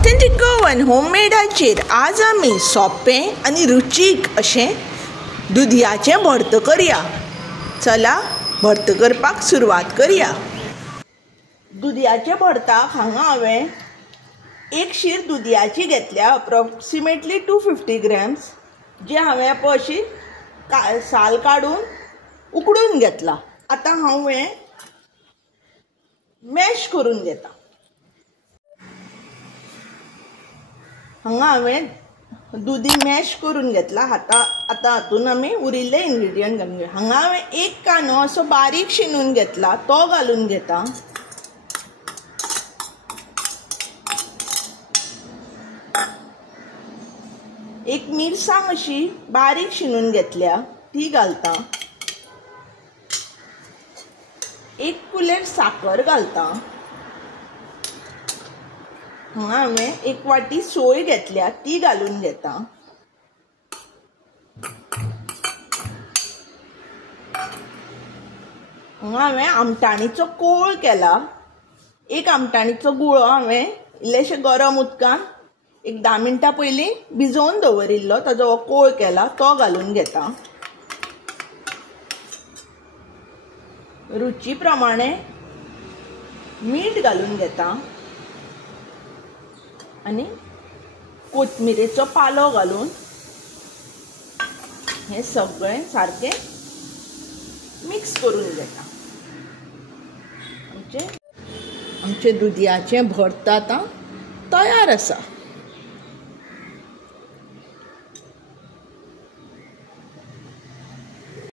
Authentic Goan होममेडाचेर आज आमी सोपें आनी रुचीक अशें दुदयाचें भर्त करया। चला भर्त करपाक सुरवात करया। दुदयाच्या भर्ताक हांगा हांवें एक शीर दुदयाची घेतल्या, अप्रॉक्सिमेटली 250 ग्रॅम्स, जे हांवें अशी साल काडून उकडून घेतला। आतां हांवें मॅश करून घेता। हांगा हांवें दुदी मॅश करून घेतला। आतां हातून आमी उरिल्ले इन्ग्रेडियंट घालून घेता। हांगा हांवें एक कांदो असो बारीक शिनून घेतला, तो घालून घेता। एक मिरसांग अशी बारीक शिनून घेतल्या, ती घालता। एक कुलेर साकर घालता। हांगा हांवें एक वाटी सोय घेतल्या, ती घालून घेता। हांगा हांवें आमटाणीचो कोळ केला। एक आमटाणीचो गुळो हांवें इल्लेशें गरम उदकान एक 10 मिनटां पयलीं भिजोवन दवरिल्लो, ताजो हो कोळ केला, तो घालून घेता। रुची प्रमाणे मीठ घालून घेता आनी कोथमिरेचो पालो घालून हे सगळें सारकें मिक्स करून घेता। आमचे दुदयाचें भर्त आतां तयार आसा।